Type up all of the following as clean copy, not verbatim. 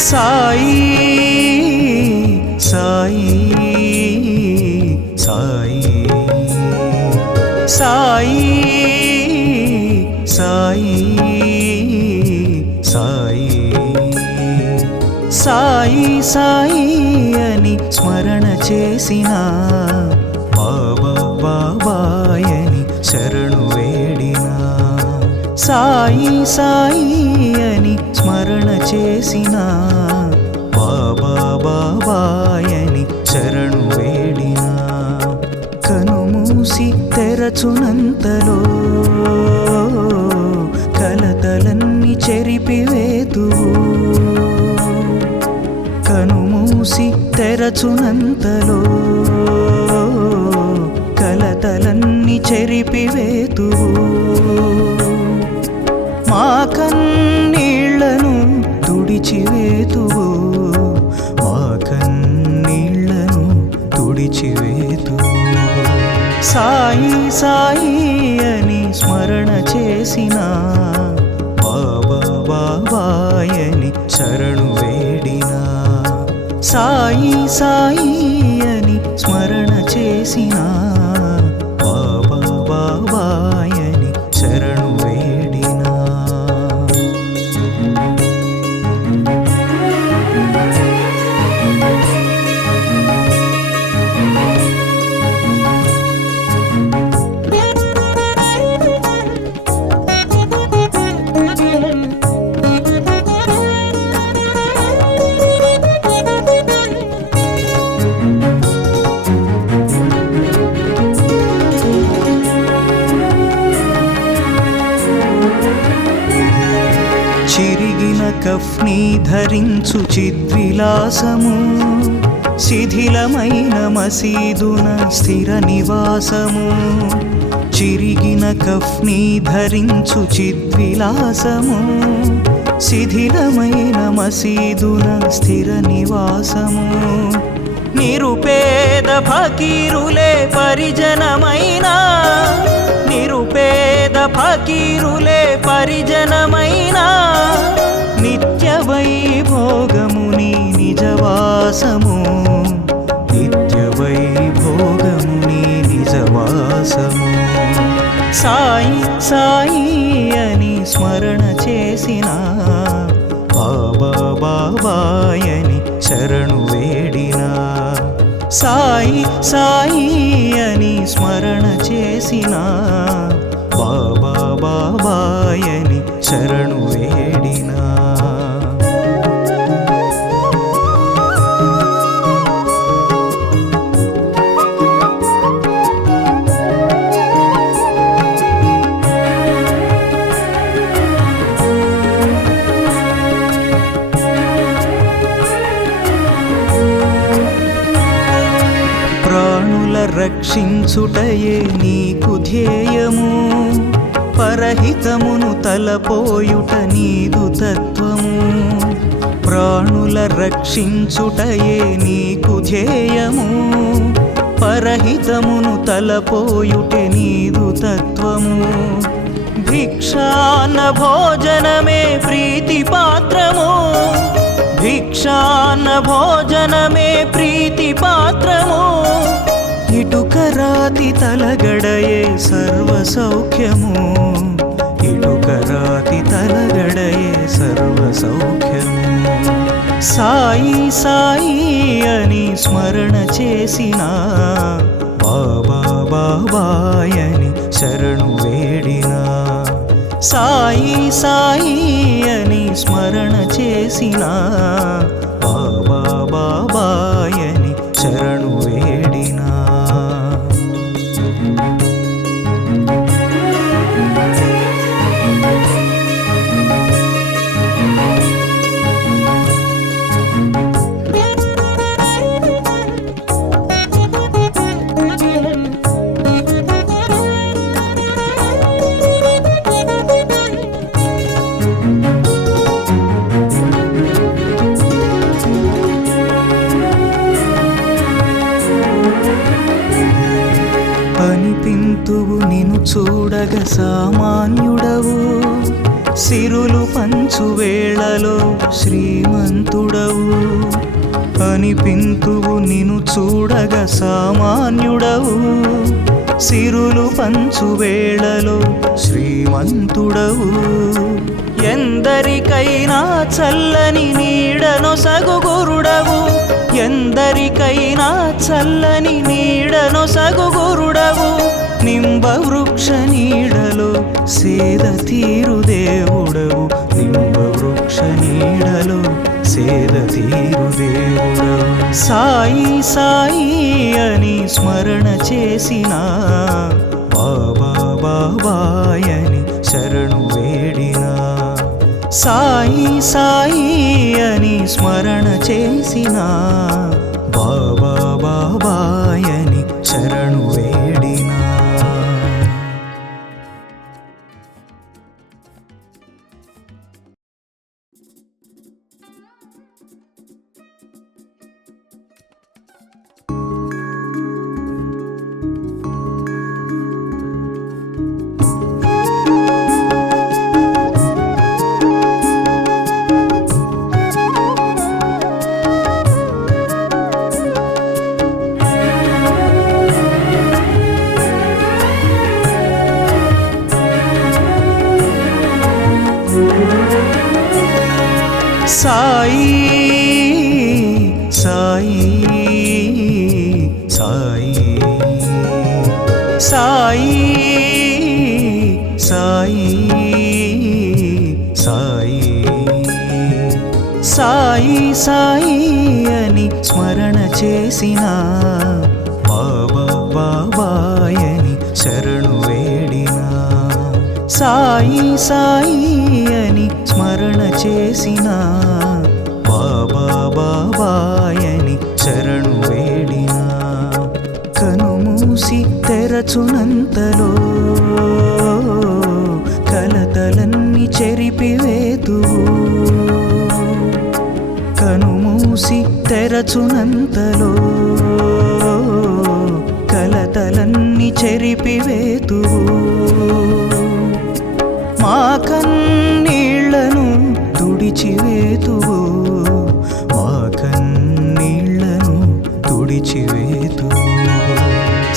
సాయి సాయి సాయి సాయి సాయి సాయి సాయి సాయి అని స్మరణ చేసిన బాబా బాబాయని శరణు వేడినా సాయి సాయి అని స్మరణ చేసిన బాబా బాబాయని శరణు వేడినా కనుమూసి తెరచునంతలో కలతలన్నీ చెరిపివేతువు కనుమూసి తెరచునంతలో కలతలన్నీ చెరిపివేతువు మా కన్నీళ్లను తుడిచివేతువు మా కన్నీళ్లను తుడిచివేతువు సాయి సాయి అని స్మరణ చేసిన బాబా బాబాయని శరణు వేడినా సాయి సాయి అని స్మరణ చేసిన బాబా బాబాయని శరణు వేడినా చిరిగిన కఫ్ని ధరించు చిద్విలాసము శిథిలమైన మసీదున స్థిర నివాసము చిరిగిన కఫ్ని ధరించు చిద్విలాసము శిథిలమైన మసీదున స్థిర నివాసము నిరుపేద ఫకీరులే పరిజనమైనా నిరుపేద ఫకీరులే పరిజనమైనా నిత్య వైభోగముని నిజవాసము నిత్య వైభోగముని నిజవాసము సాయి సాయి అని స్మరణ చేసిన బాబా బాబాయని శరణు వేడినా సాయి సాయి అని స్మరణ చేసిన బాబా బాబాయని శరణు వేడినా ప్రాణుల రక్షించుటయే నీకు ధ్యేయము పరహితమును తలపోయుట నీదు తత్వము ప్రాణుల రక్షించుటయే నీకు ధ్యేయము పరహితమును తలపోయుటే నీదు తత్వము భిక్షాన్న భోజనమే ప్రీతి పాత్రము భిక్షాన్న భోజనమే ప్రీతి పాత్రము ఇటుక రాతి తలగడయే సర్వ సౌఖ్యము ఇటుక రాతి తలగడయే సర్వ సౌఖ్యము సాయి సాయి అని స్మరణ చేసిన బాబా బాబాయని శరణు వేడినా సాయి సాయి అని స్మరణ చేసిన బాబా బాబాయని శరణు వేడినా సామాన్యుడవు, సిరులు పంచు వేళలో శ్రీమంతుడవు. అనిపింతువు నిను చూడగా సామాన్యుడవు, సిరులు పంచు వేళలో శ్రీమంతుడవు. ఎందరికైనా చల్లని నీడనొసగు గురుడవు, ఎందరికైనా చల్లని నీడనొసగు గురుడవు. నింబ వృక్ష నీడలో సేద తీరు దేవుడవు, నింబ వృక్ష నీడలో సేద తీరు దేవుడవు. సాయి సాయి అని స్మరణ చేసిన, బాబా బాబాయని శరణు వేడినా. సాయి సాయి అని స్మరణ చేసిన, బాబా బాబాయని శరణు వేడినా. సాయి సాయి సాయి సాయి సాయి సాయి సాయి సాయి అని స్మరణ చేసిన, బాబా బాబాయని శరణు వేడినా. సాయి సాయి అని స్మరణ చేసిన, బాబా బాబాయని శరణు వేడినా. కనుమూసి తెరచునంతలో కలతలన్నీ చెరిపివేతువు, కనుమూసి తెరచునంతలో కలతలన్నీ చెరిపివేతువు. మా కన్నీళ్లను తుడిచివేతువు, మా కన్నీళ్లను తుడిచివేతువు.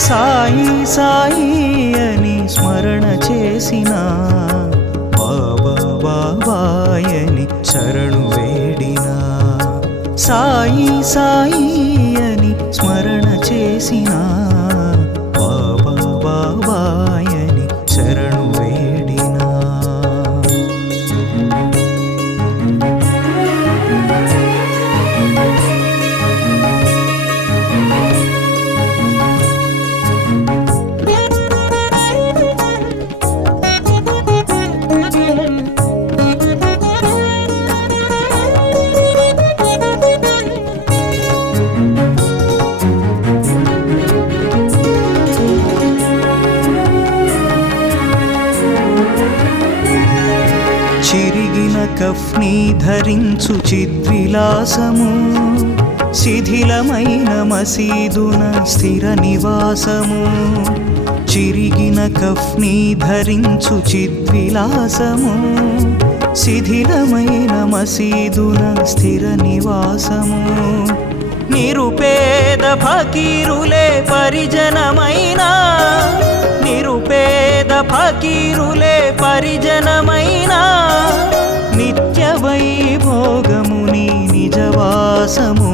సాయి సాయి అని స్మరణ చేసిన, బాబా బాబాయని శరణు వేడినా. సాయి సాయి అని స్మరణ చేసిన, బాబా బాబాయని శరణు వేడినా. చిరిగిన కఫ్ని ధరించు చిద్విలాసము, శిథిలమైన మసీదున స్థిర నివాసము. చిరిగిన కఫ్ని ధరించు చిద్విలాసము, శిథిలమైన మసీదున స్థిర నివాసము. నిరుపేద ఫకీరులే పరిజనమైనా, నిరుపేద ఫకీరులే పరిజనమైనా. నిత్య వైభోగముని నిజవాసము,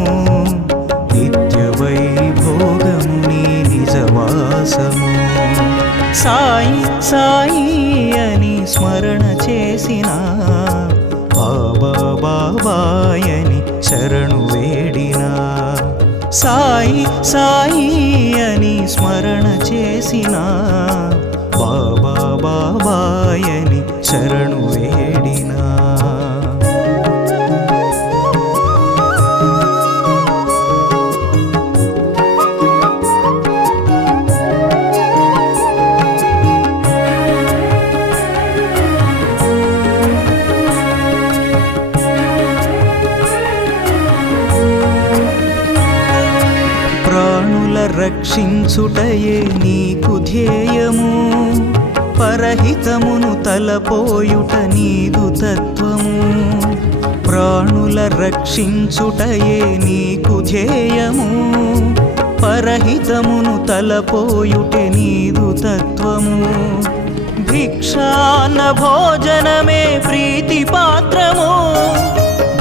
నిత్య వైభోగముని నిజవాసము. సాయి సాయి అని స్మరణ చేసిన, బాబా బాబాయని శరణు వేడినా. సాయి సాయి అని స్మరణ చేసిన, బాబా బాబాయని శరణు వేడినా. రక్షించుటయే నీకు ధ్యేయము, పరహితమును తలపోయుట నీదు తత్వము ప్రాణుల రక్షించుటయే నీకు ధ్యేయము పరహితమును తలపోయుటే నీదు తత్వము భిక్షాన్న భోజనమే ప్రీతి పాత్రము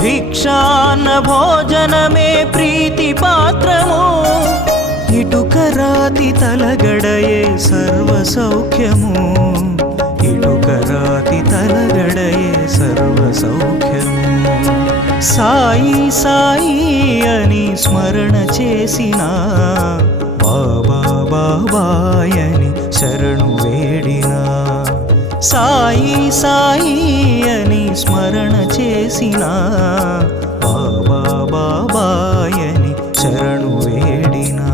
భిక్షాన్న భోజనమే ప్రీతి పాత్రము ఇటుక రాతి తలగడయే సర్వ సౌఖ్యము ఇటుక రాతి తలగడయే సర్వ సౌఖ్యము సాయి సాయి అని స్మరణ చేసిన బాబా బాబాయని శరణు వేడినా సాయి సాయి అని స్మరణ చేసిన బాబా బాబాయని శరణు వేడినా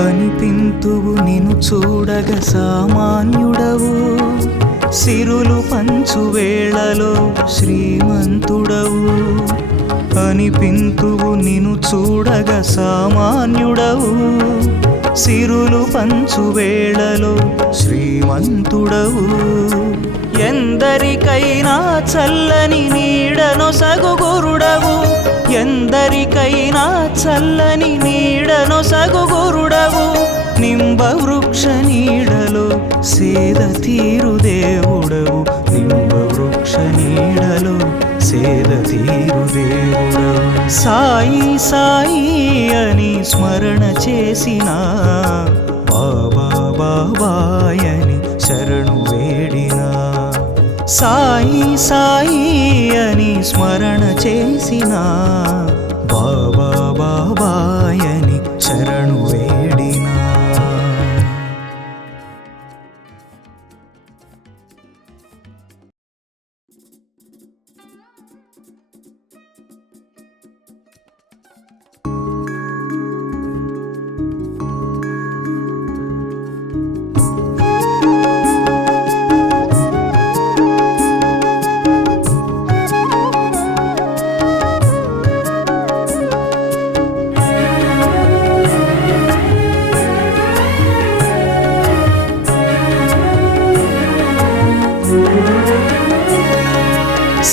అనిపింతువు నిను చూడగ సామాన్యుడవు సిరులు పంచు వేళలో శ్రీమంతుడవు అనిపింతువు నిను చూడగ సామాన్యుడవు సిరులు పంచు వేళలో శ్రీమంతుడవు ఎందరికైనా చల్లని నీడనొసగు గురుడవు ఎందరికైనా చల్లని నీడనొసగు గురుడవు నింబ వృక్ష నీడలో సేద తీరు దేవుడవు నింబ వృక్ష నీడలో సేద తీరు దేవుడవు సాయి సాయి అని స్మరణ చేసిన బాబా బాబాయని శరణు వేడినా సాయి సాయి అని స్మరణ చేసిన బాబా బాబాయని శరణు వేడినా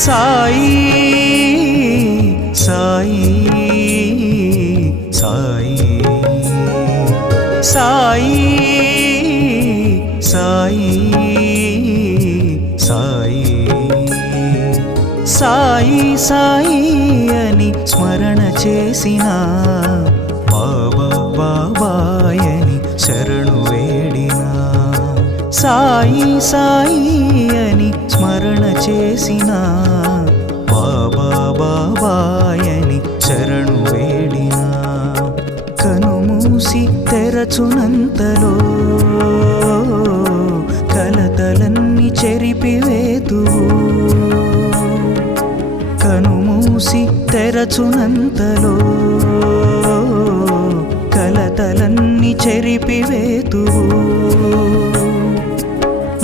సాయి సాయి సాయి సాయి సాయి సాయి సాయి సాయి అని స్మరణ చేసిన బాబా బాబాయని శరణు వేడినా సాయి సాయి అని స్మరణ చేసిన బాబా బాబాయని శరణు వేడినా కనుమూసి తెరచునంతలో కలతలన్నీ చెరిపివేతువు కనుమూసి తెరచునంతలో కలతలన్నీ చెరిపివేతువు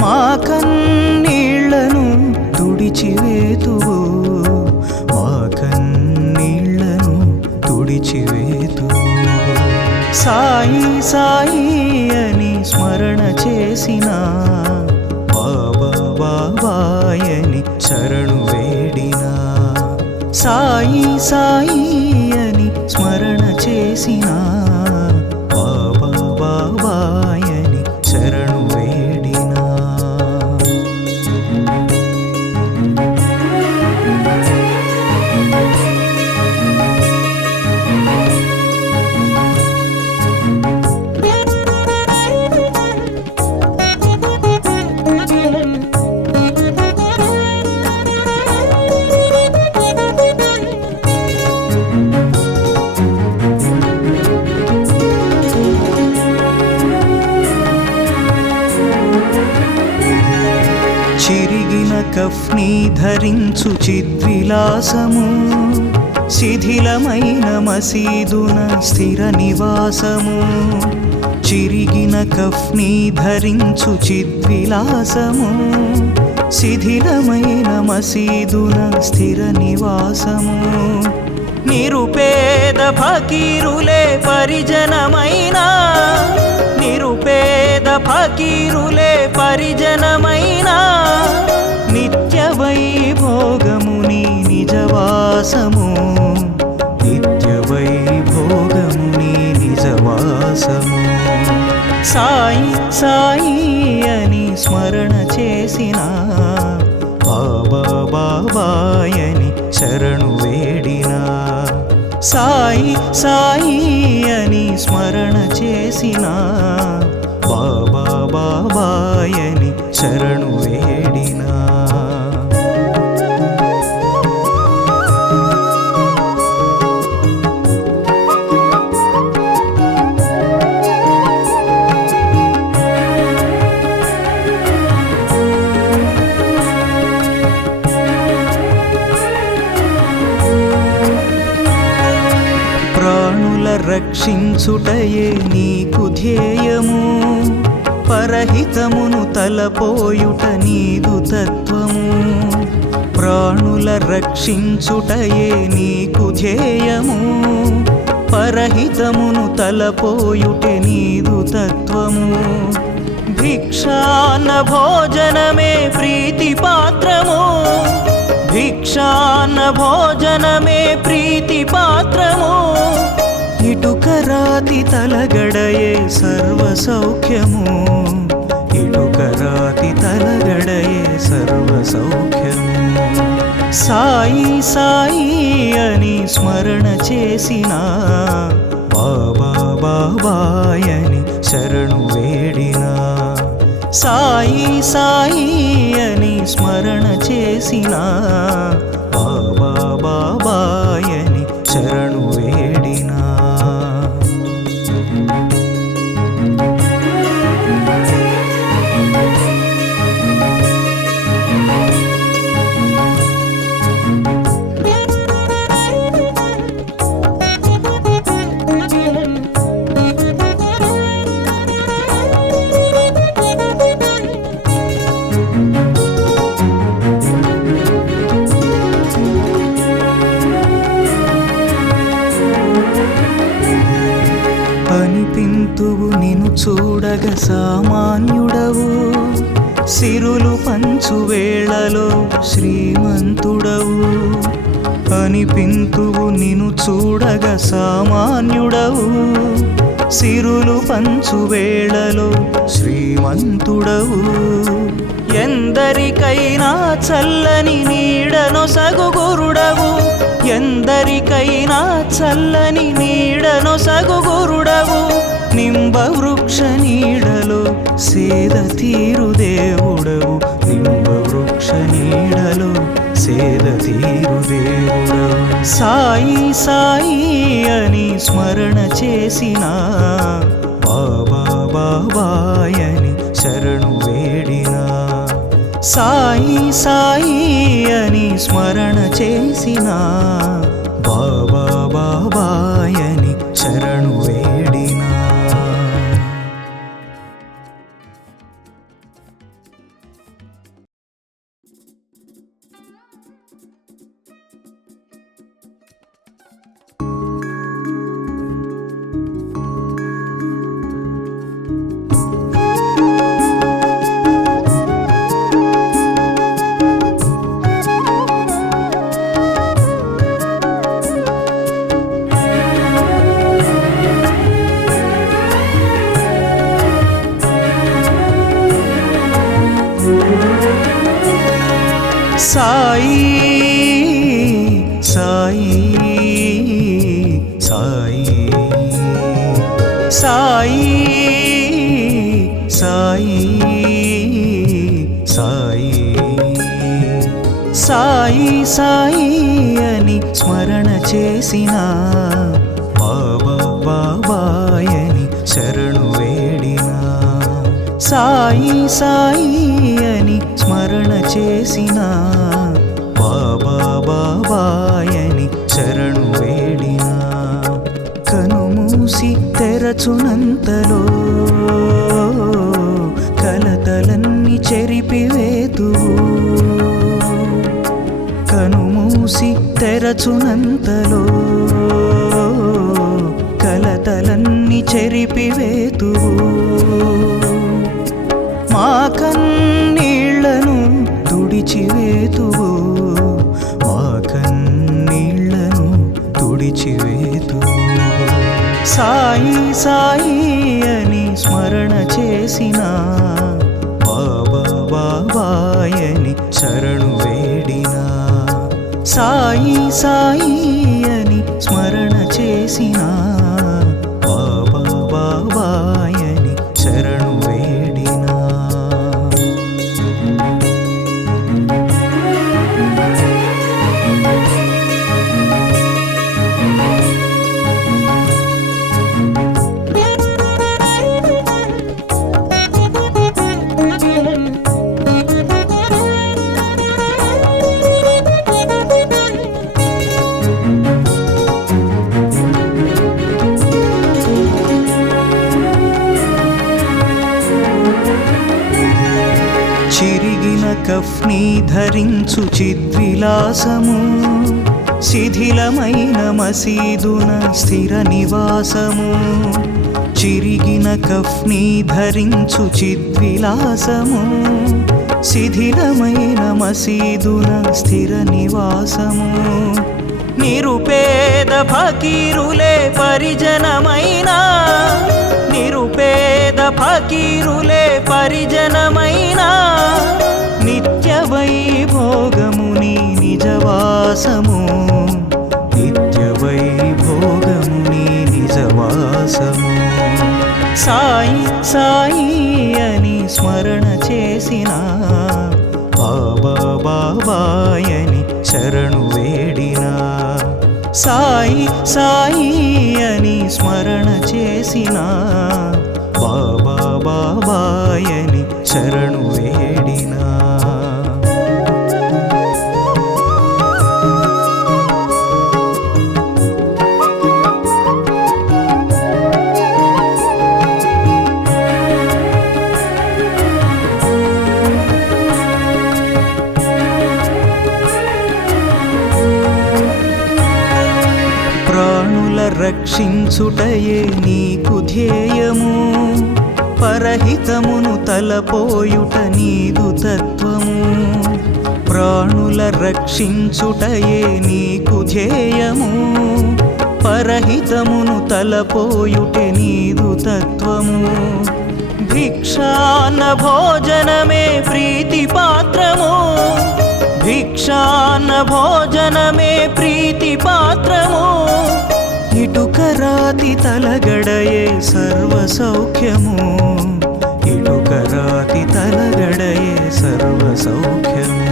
మా కన్నీళ్లను తుడిచివేతువు మా కన్నీళ్లను తుడిచివేతువు సాయి సాయి అని స్మరణ చేసిన బాబా బాబాయని శరణు వేడినా సాయి సాయి అని స్మరణ చేసిన బాబా బాబాయని శరణు వేడినా కఫ్ని ధరించు చిద్విలాసము, శిథిలమైన మసీదున స్థిర నివాసము. చిరిగిన కఫ్ని ధరించు చిద్విలాసము, శిథిలమైన మసీదున స్థిర నివాసము. నిరుపేద ఫకీరులే పరిజనమైన, నిరుపేద ఫకీరులే పరిజనమైన, నిత్య వైభోగముని నిజవాసము, నిత్య వైభోగముని నిజవాసము. సాయి సాయి అని స్మరణ చేసిన, బాబా బాబాయని శరణు వేడిన. సాయి సాయి అని స్మరణ చేసిన, బాబా బాబాయని శరణు వేడిన. రక్షించుటయే నీకు ధ్యేయము, పరహితమును తలపోయుట నీదు తత్వము. ప్రాణుల రక్షించుటయే నీకు ధ్యేయము, పరహితమును తలపోయుటే నీదు తత్వము. భిక్షాన్న భోజనమే ప్రీతి పాత్రము, భిక్షాన్న భోజనమే ప్రీతి పాత్రము. ఇటుక రాతి తలగడయే సర్వ సౌఖ్యము, ఇటుక రాతి తలగడయే సర్వ సౌఖ్యము. సాయి సాయి అని స్మరణ చేసిన, బాబా బాబాయని శరణు వేడిన. సాయి సాయి అని స్మరణ చేసిన, బాబా బాబాయని శరణు వేడిన. అనిపింతువు నిను చూడగ సామాన్యుడవు, సిరులు పంచు వేళలో శ్రీమంతుడవు. అనిపింతువు నిను చూడగ సామాన్యుడవు, సిరులు పంచు వేళలో శ్రీమంతుడవు. ఎందరికైనా చల్లని నీడనొసగు గురుడవు, ఎందరికైనా చల్లని నీడనొసగు గురుడవు. నింబ వృక్ష నీడలో సేద తీరు దేవుడవు, నింబ వృక్ష నీడలో సేద తీరు దేవుడవు. సాయి సాయి అని స్మరణ చేసిన, బాబా బాబాయని శరణు వేడిన. సాయి సాయి అని స్మరణ చేసిన, బాబా బాబాయని శరణు వేడిన. సాయి సాయి సాయి సాయి సాయి సాయి సాయి సాయి అని స్మరణ చేసిన, బాబా బాబాయని శరణు వేడిన. సాయి సాయి అని స్మరణ చేసిన బాబా బాబాయని శరణు వేడినా కనుమూసి తెరచునంతలో కలతలన్నీ చెరిపివేతువు కనుమూసి తెరచునంతలో కలతలన్నీ చెరిపివేతువు మా కన్నీళ్లను తుడిచివేతువు మా కన్నీళ్లను తుడిచివేతువు సాయి సాయి అని స్మరణ చేసిన బాబా బాబాయని శరణు వేడినా సాయి సాయి అని స్మరణ చేసిన బాబా బాబాయని శరణు వేడినా చిరిగిన కఫ్ని ధరించు చిద్విలాసము శిథిలమైన మసీదున స్థిర నివాసము చిరిగిన కఫ్ని ధరించు చిద్విలాసము శిథిలమైన మసీదున స్థిర నివాసము నిరుపేద ఫకీరులే పరిజనమైన నిరుపేద ఫకీరులే పరిజనమైన నిత్య వైభోగముని నిజవాసము నిత్య వైభోగముని నిజవాసము సాయి సాయి అని స్మరణ చేసిన బాబా బాబాయని శరణు వేడినా సాయి సాయి అని స్మరణ చేసిన బాబా బాబాయని శరణు వేడినా ప్రాణుల రక్షించుటయే నీకు ధ్యేయము పరహితమును తలపోయుట నీదు తత్వము ప్రాణుల రక్షించుటయే నీకు ధ్యేయము పరహితమును తలపోయుటే నీదు తత్వము భిక్షాన్న భోజనమే ప్రీతి పాత్రము భిక్షాన్న భోజనమే ప్రీతి పాత్రము ఇటుక రాతి తలగడయే సర్వ సౌఖ్యము ఇటుక రాతి తలగడయే సర్వ సౌఖ్యము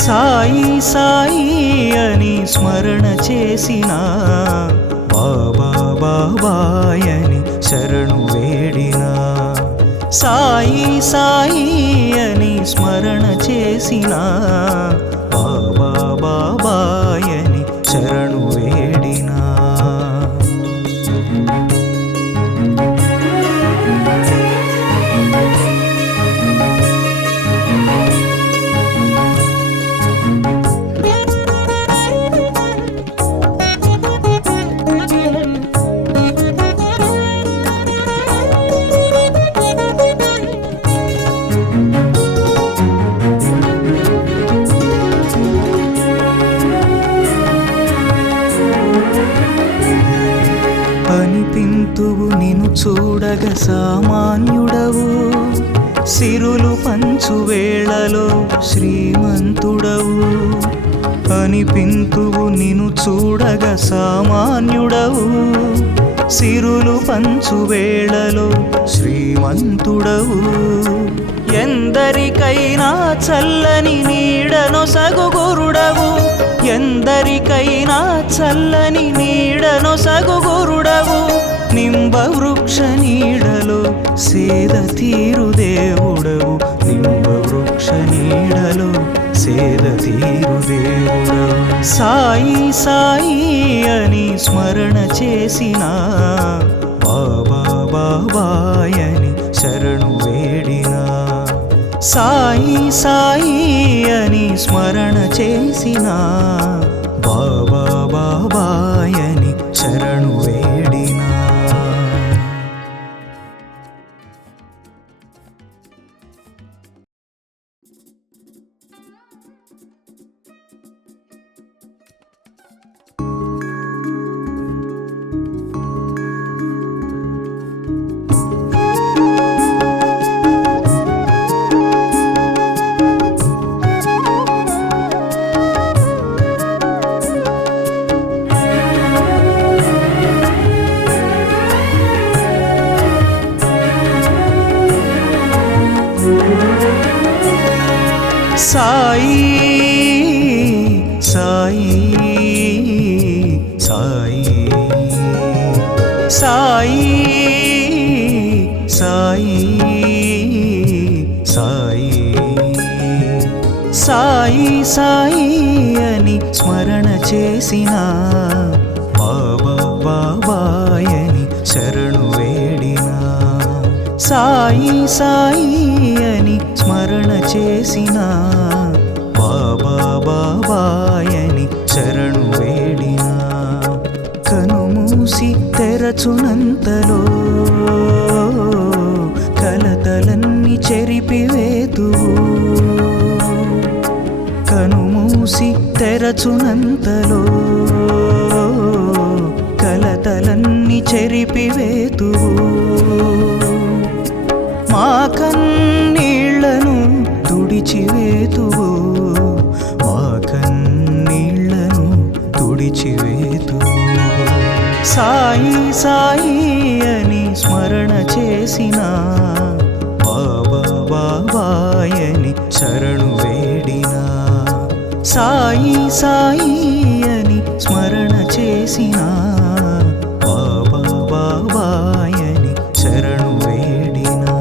సాయి సాయి అని స్మరణ చేసిన బాబా బాబాయని శరణు వేడినా సాయి సాయి అని స్మరణ చేసిన బాబా బాబాయని శరణు వేడినా అనిపింతువు నిన్ను చూడగ సామాన్యుడవు సిరులు పంచు వేళలో శ్రీమంతుడవు అనిపింతువు నిన్ను చూడగ సామాన్యుడవు సిరులు పంచు వేళలో శ్రీమంతుడవు ఎందరికైనా చల్లని నీడనొసగు గురుడవు ఎందరికైనా చల్లని నీడనొసగు గురుడవు నింబ వృక్ష నీడలో సేద తీరు దేవుడవు నింబ వృక్ష వృక్ష నీడలో సేద తీరు దేవుడవు. సాయి సాయి అని స్మరణ చేసిన బాబా బాబాయని శరణు వేడినా. సాయి సాయి అని స్మరణ చేసిన బాబా బాబాయని శరణు వేడినా. సాయి సాయి సాయి సాయి సాయి సాయి సాయి సాయి అని స్మరణ చేసిన బాబా బాబాయని శరణు వేడినా. సాయి సాయి అని స్మరణ చేసిన బాబా బాబాయని శరణు వేడినా. కనుమూసి తెరచునంతలో కలతలన్నీ చెరిపివేతువు. కనుమూసి తెరచునంతలో కలతలన్నీ చెరిపివేతువు. మా కన్నీళ్లను తుడిచివేతువు. మా కన్నీళ్లను తుడిచివేతువు. సాయి సాయి అని స్మరణ చేసిన బాబా బాబాయని శరణు వేడినా. సాయి సాయి అని స్మరణ చేసిన బాబా బాబాయని శరణు వేడినా.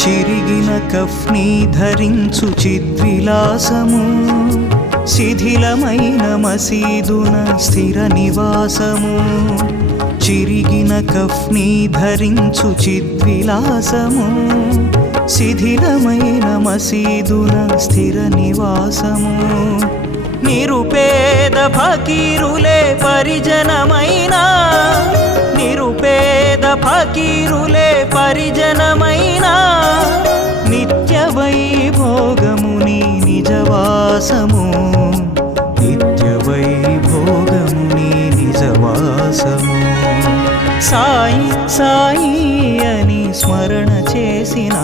చిరిగిన కఫ్ని ధరించు చిద్విలాసము. శిథిలమైన మసీదున స్థిర నివాసము. చిరిగిన కఫ్ని ధరించు చిద్విలాసము. శిథిలమైన మసీదున స్థిర నివాసము. నిరుపేద ఫకీరులే పరిజనమైన. నిరుపేద ఫకీరులే పరిజనమైన. నిత్య వైభోగముని నిజవాసము. నిత్య వైభోగముని నిజవాసము. సాయి సాయి అని స్మరణ చేసిన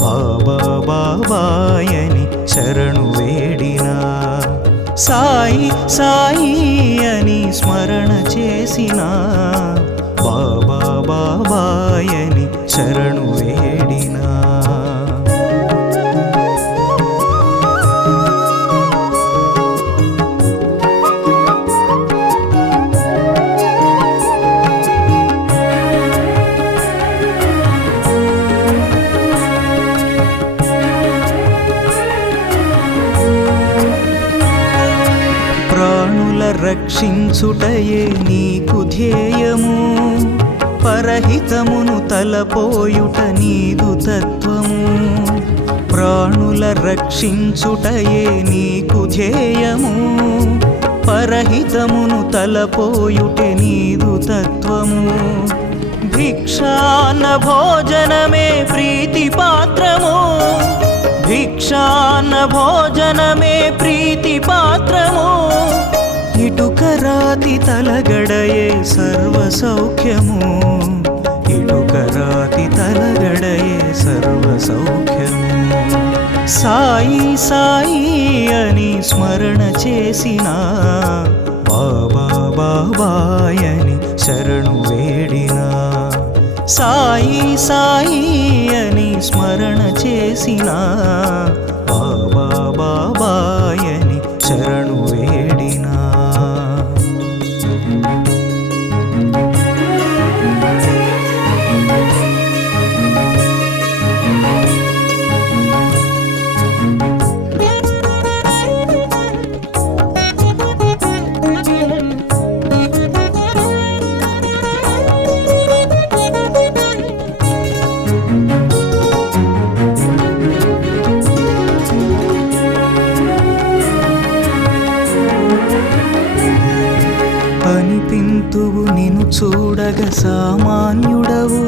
బాబా బాబాయని శరణు వేడినా. సాయి సాయి అని స్మరణ చేసిన బాబా బాబాయని శరణు వేడినా. ప్రాణుల రక్షించుటయే నీకు ధ్యేయము. పరహితమును తలపోయుట నీదు తత్వము. ప్రాణుల రక్షించుటయే నీకు ధ్యేయము. పరహితమును తలపోయుటే నీదు తత్వము. భిక్షాన్న భోజనమే ప్రీతి పాత్రము. భిక్షాన్న భోజనమే ప్రీతి పాత్రము. ఇటుక రాతి తలగడయే సర్వ సౌఖ్యము. ఇటుక రాతి తలగడయే సర్వ సౌఖ్యము. సాయి సాయి అని స్మరణ చేసిన బాబా బాబాయని శరణు వేడిన సాయి సాయి అని స్మరణ చేసిన బాబా బాబాయని శరణు వేడినా అనిపింతువు నిను చూడగ సామాన్యుడవు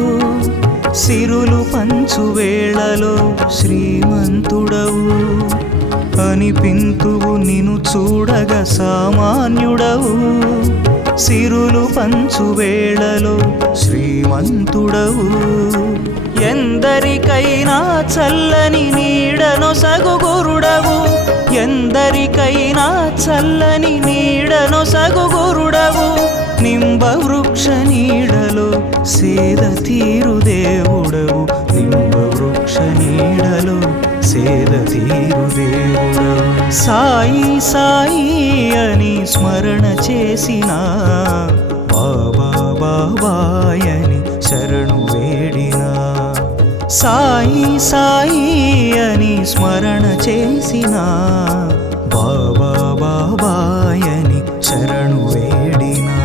సిరులు పంచు వేళలో శ్రీమంతుడవు అనిపింతువు నిను చూడగ సామాన్యుడవు సిరులు పంచు వేళలో శ్రీమంతుడవు ఎందరికైనా చల్లని నీడనొసగు గురుడవు ఎందరికైనా చల్లని నీడనొసగు గురుడవు నింబ వృక్ష నీడలో సేద తీరు దేవుడవు నింబ వృక్ష నీడలో సేద తీరు దేవుడవు సాయి సాయి అని స్మరణ చేసిన బాబా బాబాయని శరణు వేడిన సాయి సాయి అని స్మరణ చేసిన బాబా బాబాయని శరణు వేడినా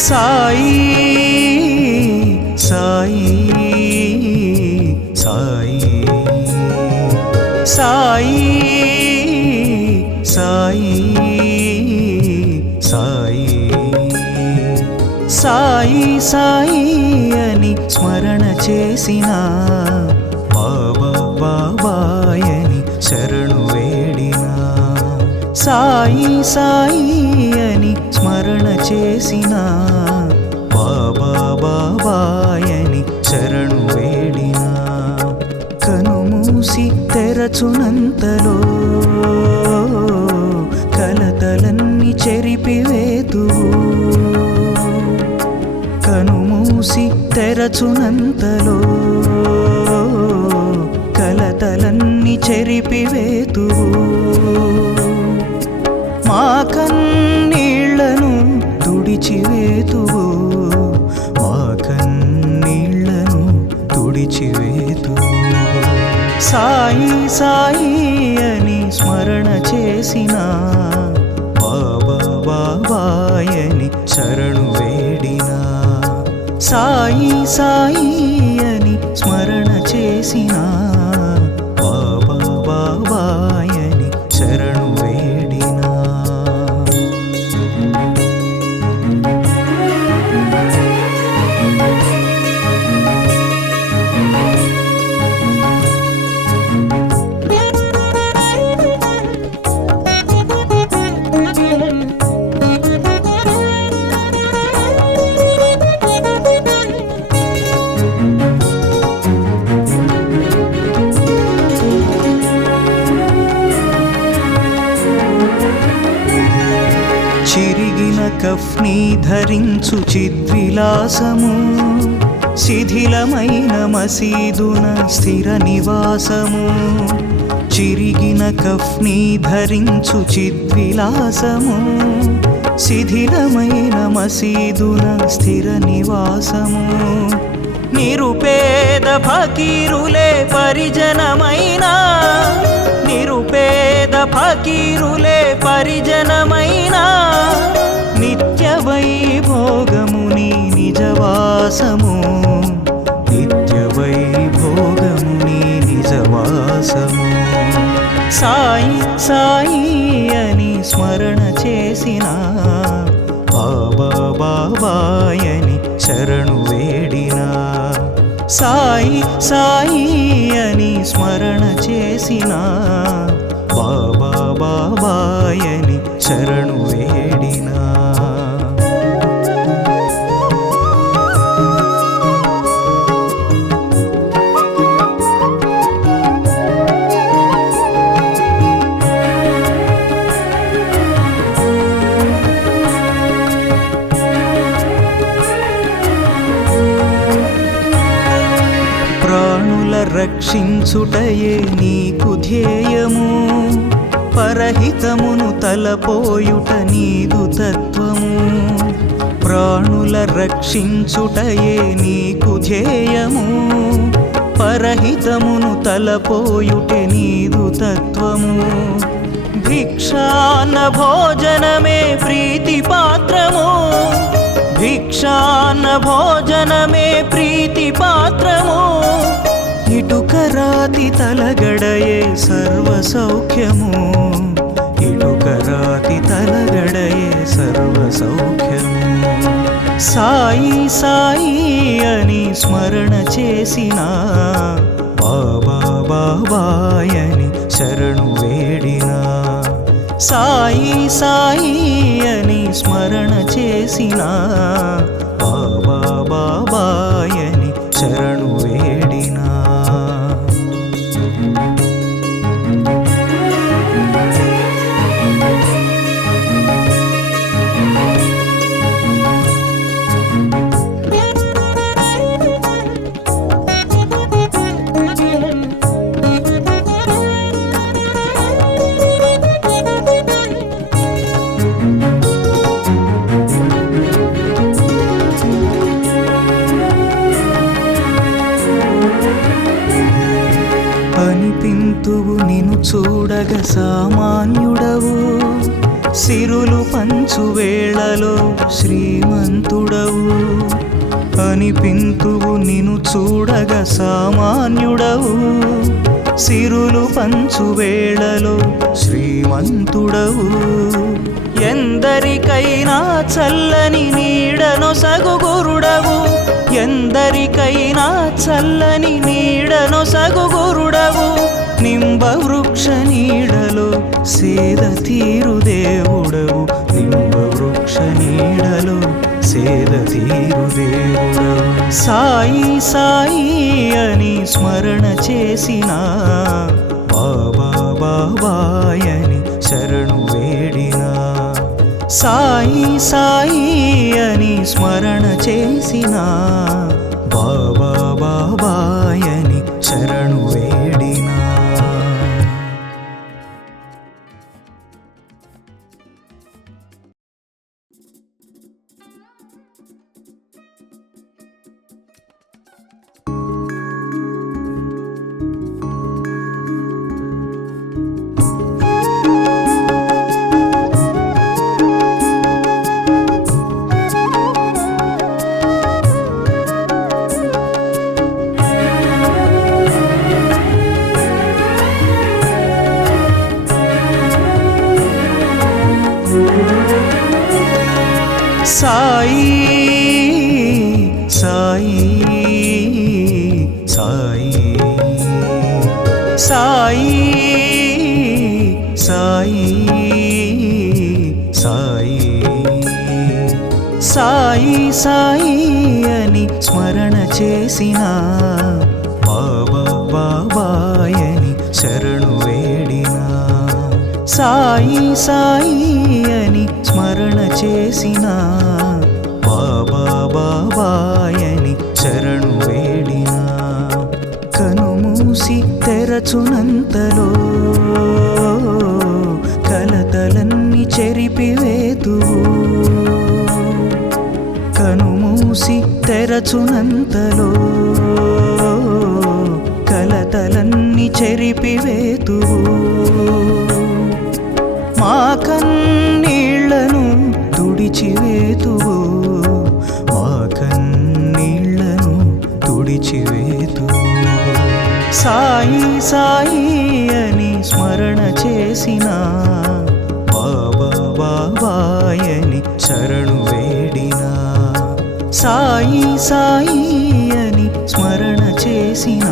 సాయి సాయి సాయి సాయి సాయి సాయి సాయి సాయి అని స్మరణ చేసిన బాబా బాబాయని శరణు వేడినా సాయి సాయి అని స్మరణ చేసిన బాబా బాబాయని శరణు వేడినా కనుమూసి తెరచునంతలో కలతలన్నీ చెరిపివేతువు కనుమూసి తెరచునంతలో కలతలన్నీ చెరిపివేతువు మా కన్నీళ్లను తుడిచివేతువు మా కన్నీళ్లను తుడిచివేతువు సాయి సాయి అని స్మరణ చేసిన బాబా బాబాయని శరణు వేడినా సాయి సాయి అని స్మరణ చేసిన బాబా బాబాయని శరణు వేడినా చిరిగిన కఫ్ని ధరించు చిద్విలాసము శిథిలమైన మసీదున స్థిర నివాసము చిరిగిన కఫ్ని ధరించు చిద్విలాసము శిథిలమైన మసీదున స్థిర నివాసము నిరుపేద ఫకీరులే పరిజనమైన నిరుపేద ఫకీరులే పరిజనమైన నిత్య వైభోగముని నిజవాసము నిత్య వైభోగము నీ నిజవాసము సాయి సాయి అని స్మరణ చేసిన బాబా బాబాయని శరణు వేడిన సాయి సాయి అని స్మరణ చేసిన బాబా బాబాయని శరణు వేడిన ప్రాణుల రక్షించుటయే నీకు ధ్యేయము పరహితమును తలపోయుట నీదు తత్వము ప్రాణుల రక్షించుటయే నీకు ధ్యేయము పరహితమును తలపోయుటే నీదు తత్వము భిక్షాన్న భోజనమే ప్రీతి పాత్రము భిక్షాన్న భోజనమే ప్రీతి పాత్రము ఇటుక రాతి తలగడయే సర్వ సౌఖ్యము ఇటుక రాతి తలగడయే సర్వ సౌఖ్యము సాయి సాయి అని స్మరణ చేసిన బాబా బాబాయని శరణు వేడిన సాయి సాయి అని స్మరణ చేసిన బాబా బాబాయని శరణు వేడిన అనిపింతువు నిను చూడగ సామాన్యుడవు సిరులు పంచు వేళలో శ్రీమంతుడవు అనిపింతువు నిను చూడగ సామాన్యుడవు సిరులు పంచు వేళలో శ్రీమంతుడవు ఎందరికైనా చల్లని నీడనొసగు గురుడవు ఎందరికైనా చల్లని నీడనొసగు గురుడవు నింబ వృక్ష నీడలో సేద తీరు దేవుడవు నింబ వృక్ష నీడలో సేద తీరు దేవుడవు సాయి సాయి అని స్మరణ చేసిన బాబా బాబాయని శరణు వేడిన సాయి సాయి అని స్మరణ చేసిన బాబా బాబాయని శరణు వేడిన సాయి సాయి సాయి సాయి సాయి సాయి సాయి సాయి అని స్మరణ చేసిన బాబా బాబాయని శరణు వేడిన సాయి సాయి అని స్మరణ చేసిన బాబా బాబాయని శరణు వేడిన కనుమూసి తెరచునంతలో కలతలన్నీ చెరిపివేతువు కనుమూసి తెరచునంతలో కలతలన్నీ చెరిపివేతువు మా కన్నీళ్లను తుడిచివేతువు మా సాయి సాయి అని స్మరణ చేసిన బాబా బాబాయని శరణు వేడిన సాయి సాయి అని స్మరణ చేసిన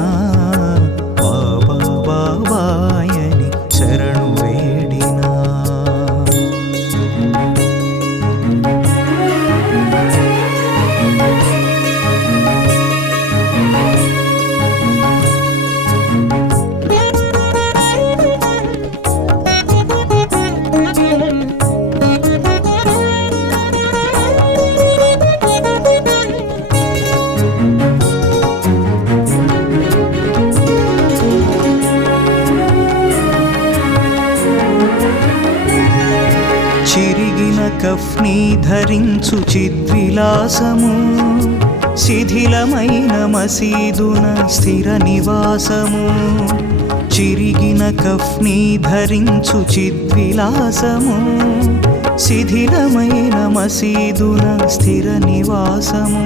బాబా బాబాయని శరణు వేడినా చిరిగిన కఫ్ని ధరించు చిద్విలాసము శిథిలమైన మసీదున స్థిర నివాసము చిరిగిన కఫ్ని ధరించు చిద్విలాసము శిథిలమైన మసీదున స్థిర నివాసము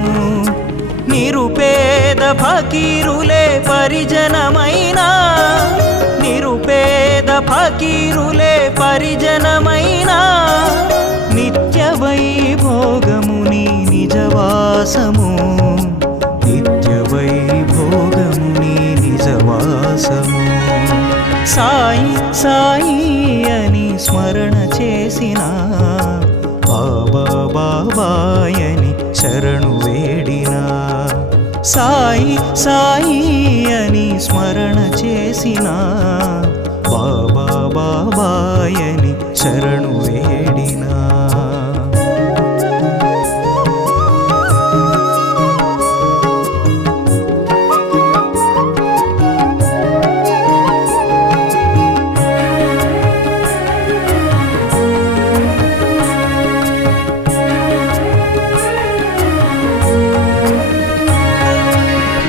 నిరుపేద ఫకీరులే పరిజనమైనా నిరుపేద ఫకీరులే పరిజనమైనా నిత్య వైభోగముని నిజవాసము నిత్య వైభోగముని నిజవాసము సాయి సాయి అని స్మరణ చేసిన బాబా బాబాయని శరణు వేడిన సాయి సాయి అని స్మరణ చేసిన బాబా బాబాయని శరణు వేడినా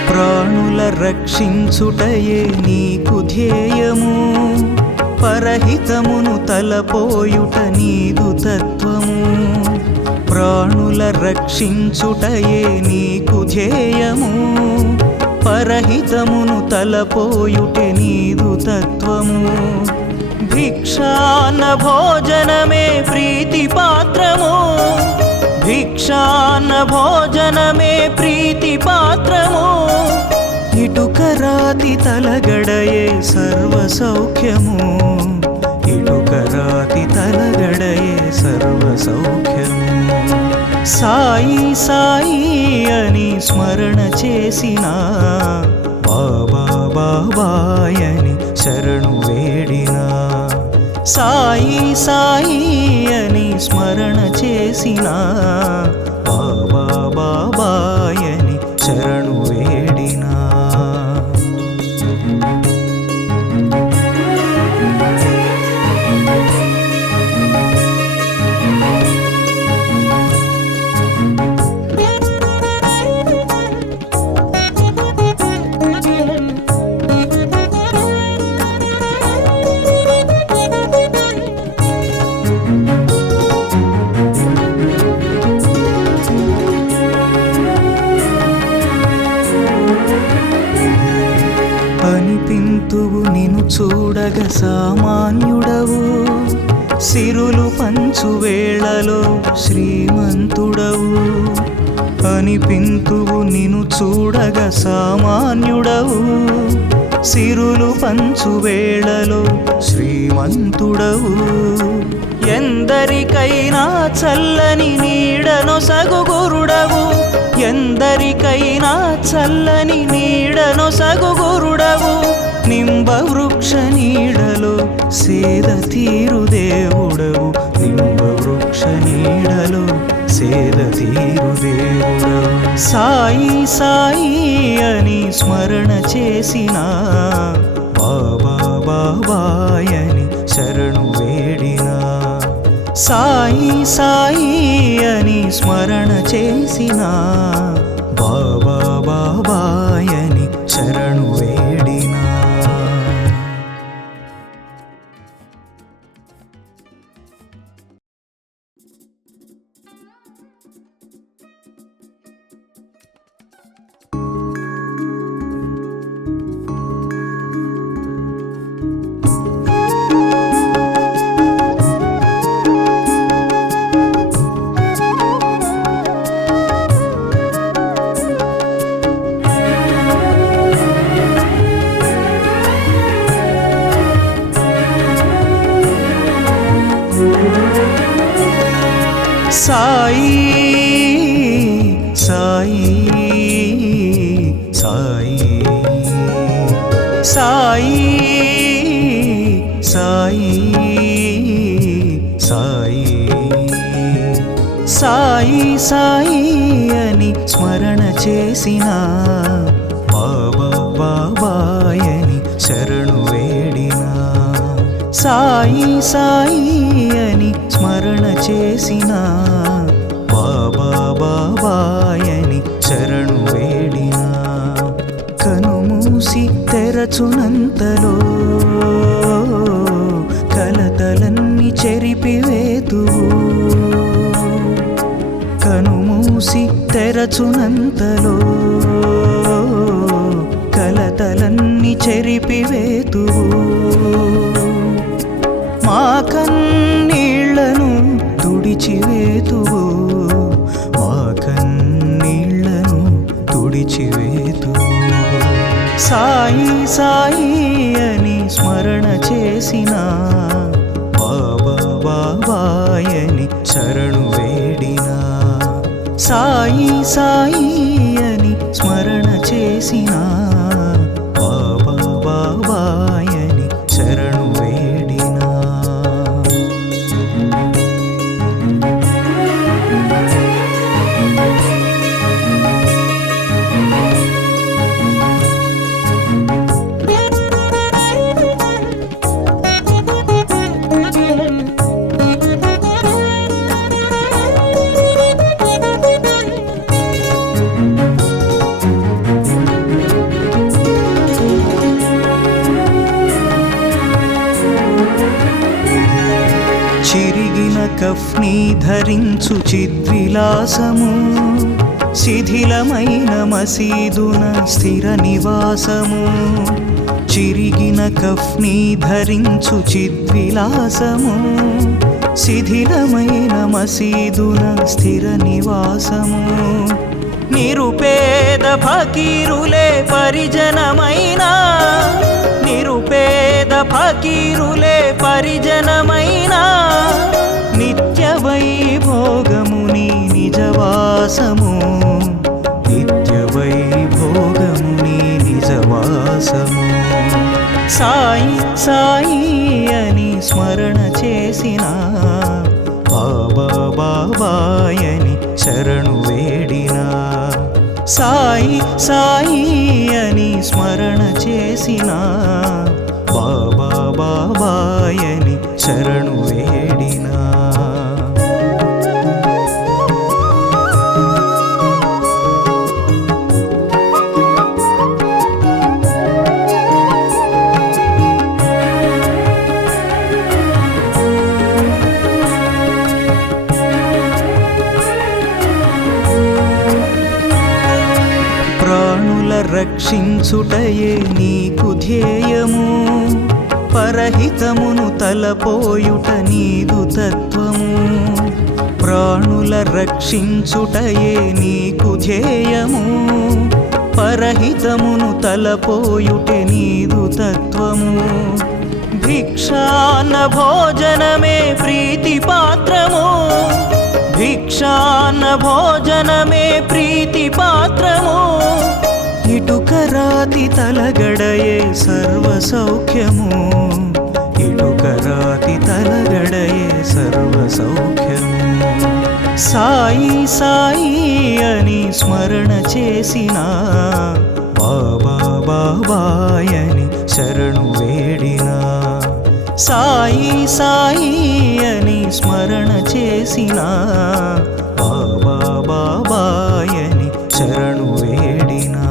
ప్రాణుల రక్షించుటయే నీకు ధ్యేయము పరహితమును తలపోయుట నీదు తత్వము ప్రాణుల రక్షించుటయే నీకు ధ్యేయము పరహితమును తలపోయుటే నీదు తత్వము భిక్షాన్న భోజనమే ప్రీతి పాత్రము భిక్షాన్న భోజనమే ప్రీతి పాత్రము ఇటుక రాతి తలగడయే సర్వ సౌఖ్యము ఇటుక రాతి తలగడయే సర్వ సౌఖ్యము సాయి సాయి అని స్మరణ చేసిన బాబా బాబాయని శరణు వేడిన సాయి సాయి అని స్మరణ చేసిన బాబా బాబాయని శరణు వేడినా అనిపింతువు నిను చూడగ సామాన్యుడవు సిరులు పంచు వేళలో శ్రీమంతుడవు అనిపింతువు నిను చూడగ సామాన్యుడవు సిరులు పంచు వేళలో శ్రీమంతుడవు ఎందరికైనా చల్లని నీడనొసగు గురుడవు ఎందరికైనా చల్లని నీడనొసగు గురుడవు నింబ వృక్ష నీడలో సేద తీరు దేవుడవు నింబ వృక్ష నీడలో సేద తీరు దేవుడవు సాయి సాయి అని స్మరణ చేసిన బాబా బాబాయని శరణు వేడిన సాయి సాయి అని స్మరణ చేసిన బాబా బాబాయని శరణు వేడినా సాయి సాయి సాయి సాయి సాయి అని స్మరణ చేసిన బాబా బాబాయని శరణు వేడినా సాయి సాయి అని స్మరణ చేసిన బాబా బాబాయని శరణు వేడినా కనుమూసి తెరచునంతలో కలతలన్నీ చెరిపివేతువు కనుమూసి తెరచునంతలో కలతలన్నీ చెరిపివేతువు మా కన్నీళ్లను తుడిచివేతువు మా కన్నీళ్లను తుడిచివేతువు సాయి సాయి అని స్మరణ చేసిన బాబా బాబాయని శరణు వేడినా సాయి సాయి అని స్మరణ చేసిన బాబా బాబాయని శరణు వేడినా చిరిగిన కఫ్ని ధరించు చిద్విలాసము శిథిలమైన మసీదున స్థిర నివాసము చిరిగిన కఫ్ని ధరించు చిద్విలాసము శిథిలమైన మసీదున స్థిర నివాసము నిరుపేద ఫకీరులే పరిజనమైన నిరుపేద ఫకీరులే పరిజనమైన నిత్య వైభోగముని నిజవాసము నిత్య వైభోగముని నిజవాసము సాయి సాయి అని స్మరణ చేసిన బాబా బాబాయని శరణు వేడినా సాయి సాయి అని స్మరణ చేసిన బాబా బాబాయని శరణు వేడినా ప్రాణుల రక్షించుటయే నీకు ధ్యేయము పరహితమును తలపోయుట నీదు తత్వము ప్రాణుల రక్షించుటయే నీకు ధ్యేయము పరహితమును తలపోయుటే నీదు తత్వము భిక్షాన్న భోజనమే ప్రీతి పాత్రము భిక్షాన్న భోజనమే ప్రీతి పాత్రము ఇటుక రాతి తలగడయే సర్వ సౌఖ్యము ఇటుక రాతి తలగడయే సర్వ సౌఖ్యము సాయి సాయి అని స్మరణ చేసిన బాబా బాబాయని శరణు వేడినా సాయి సాయి అని స్మరణ చేసిన బాబా బాబాయని శరణు వేడినా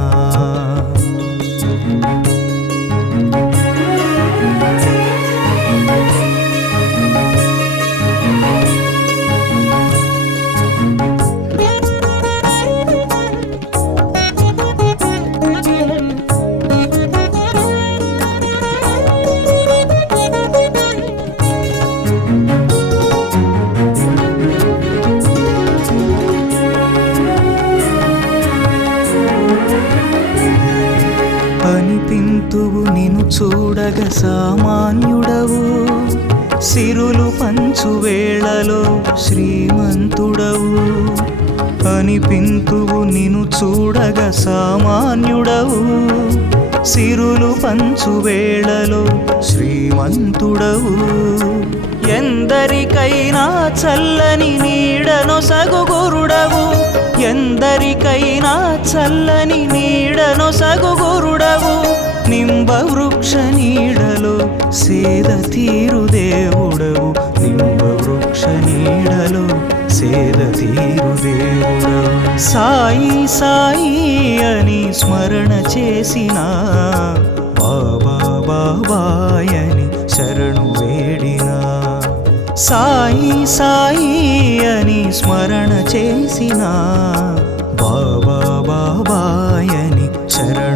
అనిపింతువు నిన్ను చూడగ సామాన్యుడవు సిరులు పంచు వేళలో శ్రీమంతుడవు అనిపింతువు నిన్ను చూడగ సామాన్యుడవు సిరులు పంచు వేళలో శ్రీమంతుడవు ఎందరికైనా చల్లని నీడనొసగు గురుడవు ఎందరికైనా చల్లని నీడనొసగు గురుడవు నింబ వృక్ష నీడలో సేద తీరు దేవుడవు నింబ వృక్ష నీడలో సేద తీరు దేవుడవు సాయి సాయి అని స్మరణ చేసిన బాబా బాబాయని శరణు వేడినా సాయి సాయి అని స్మరణ చేసిన బాబా బాబాయని శరణు